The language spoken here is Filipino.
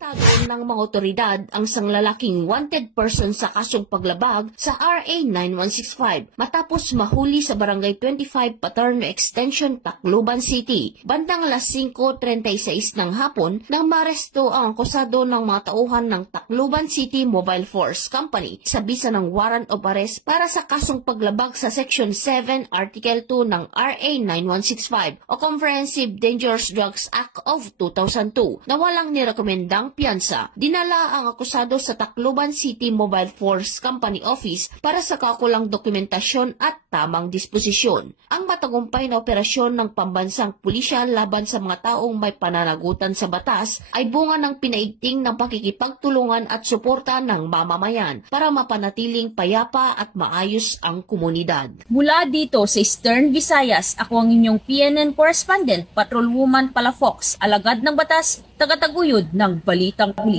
Arestado ng mga otoridad ang isang lalaking wanted person sa kasong paglabag sa RA 9165 matapos mahuli sa Barangay 25 Paterno Extension, Tacloban City. Bandang alas 5:36 ng hapon nang maresto ang akusado ng mga tauhan ng Tacloban City Mobile Force Company sa bisa ng warrant of arrest para sa kasong paglabag sa Section 7 Article 2 ng RA 9165 o Comprehensive Dangerous Drugs Act of 2002 na walang nirekomendang piyansa. Dinala ang akusado sa Tacloban City Mobile Force Company Office para sa kaukulang dokumentasyon at tamang disposisyon. Ang matagumpay na operasyon ng pambansang pulisya laban sa mga taong may pananagutan sa batas ay bunga ng pinaigting ng pakikipagtulungan at suporta ng mamamayan para mapanatiling payapa at maayos ang komunidad. Mula dito sa Eastern Visayas, ako ang inyong PNN correspondent, Patrolwoman Palafox, alagad ng batas, tagataguyod ng Balitang Pulis.